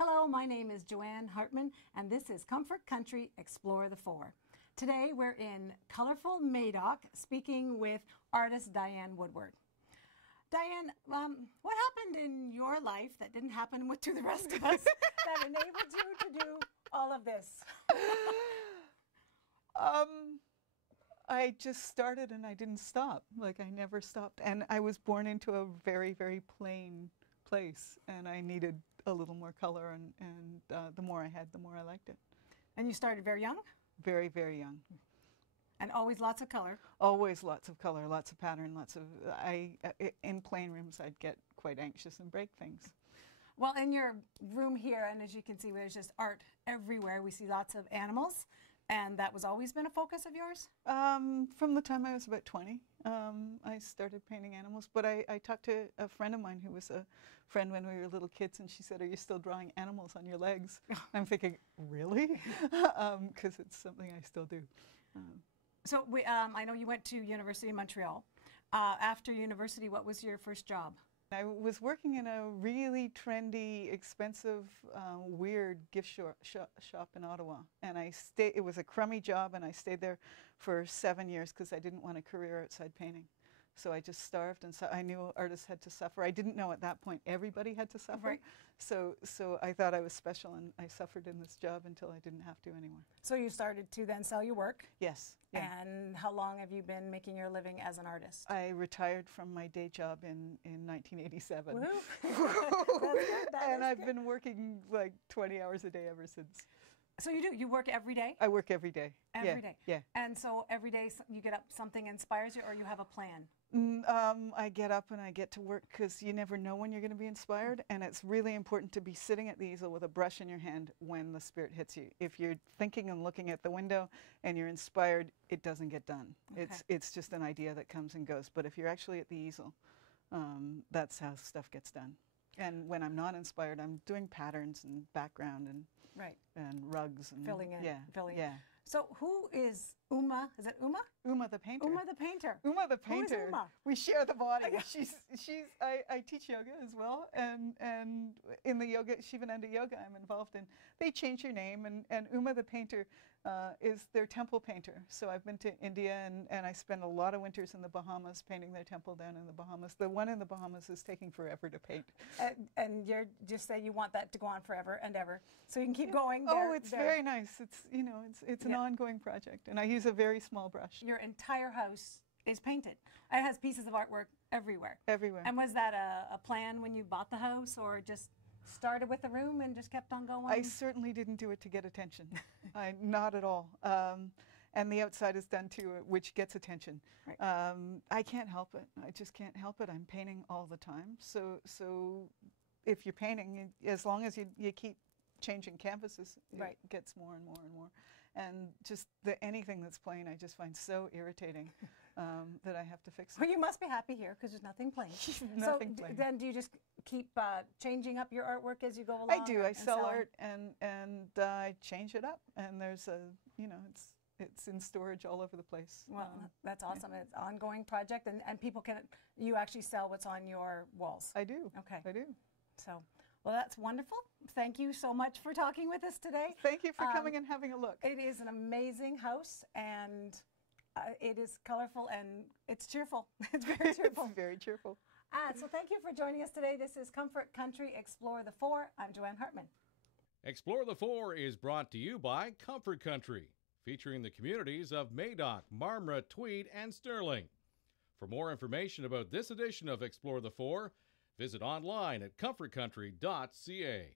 Hello, my name is Joanne Hartman, and this is Comfort Country Explore the Four. Today we're in colorful Madoc, speaking with artist Diane Woodward. Diane, what happened in your life that didn't happen to the rest of us that enabled you to do all of this? I just started and I didn't stop. Like, I never stopped. And I was born into a very, very plain place, and I needed a little more color, and the more I had, the more I liked it. And you started very young? Very, very young. And always lots of color? Always lots of color, lots of pattern, lots of... in plain rooms, I'd get quite anxious and break things. Well, in your room here, and as you can see, there's just art everywhere. We see lots of animals. And that was always been a focus of yours? From the time I was about 20, I started painting animals. But I talked to a friend of mine who was a friend when we were little kids, and she said, "Are you still drawing animals on your legs?" I'm thinking, really? Because it's something I still do. So I know you went to University in Montreal. After university, what was your first job? I was working in a really trendy, expensive, weird gift shop in Ottawa, and it was a crummy job, and I stayed there for 7 years because I didn't want a career outside painting. So I just starved, and so I knew artists had to suffer. I didn't know at that point everybody had to suffer. Right. So I thought I was special, and I suffered in this job until I didn't have to anymore. So you started to then sell your work? Yes. Yeah. And how long have you been making your living as an artist? I retired from my day job in 1987. Woohoo! And I've been working like 20 hours a day ever since. So you work every day? I work every day. Every day? Yeah. And so every day you get up, something inspires you, or you have a plan? I get up and I get to work because you never know when you're going to be inspired, and it's really important to be sitting at the easel with a brush in your hand when the spirit hits you. If you're thinking and looking at the window and you're inspired, it doesn't get done. Okay. It's just an idea that comes and goes. But if you're actually at the easel, that's how stuff gets done. And when I'm not inspired, I'm doing patterns and background and and rugs and filling in. Yeah, filling in. So who is Uma? Is it Uma? Uma the painter. Uma the painter. Uma the painter. Who is Uma? We share the body. I teach yoga as well, and in the yoga, Shivananda yoga I'm involved in, they change your name, and Uma the painter is their temple painter. So I've been to India, and I spend a lot of winters in the Bahamas painting their temple down in the Bahamas. The one in the Bahamas is taking forever to paint. And you're just saying you want that to go on forever and ever, so you can keep going. Oh, it's very nice. It's it's an ongoing project, and I use a very small brush. Your entire house is painted. It has pieces of artwork everywhere. Everywhere. And was that a plan when you bought the house, or just started with the room and just kept on going? I certainly didn't do it to get attention. Not at all. And the outside is done too, which gets attention. Right. I can't help it. I just can't help it. I'm painting all the time. So if you're painting, as long as you keep changing canvases, it gets more and more and more. And just anything that's plain, I just find so irritating that I have to fix it. Well, you must be happy here because there's nothing plain. Nothing plain. Then do you just keep changing up your artwork as you go along? I do. I sell art and I change it up. And there's it's in storage all over the place. Well, that's awesome. Yeah. It's an ongoing project, and people you actually sell what's on your walls. I do. Okay. I do. So, well, that's wonderful. Thank you so much for talking with us today. Thank you for coming and having a look. It is an amazing house, and it is colorful, and it's cheerful. It's very cheerful. It's very cheerful. So thank you for joining us today. This is Comfort Country Explore the Four. I'm Joanne Hartman. Explore the Four is brought to you by Comfort Country, featuring the communities of Madoc, Marmora, Tweed, and Sterling. For more information about this edition of Explore the Four, visit online at comfortcountry.ca.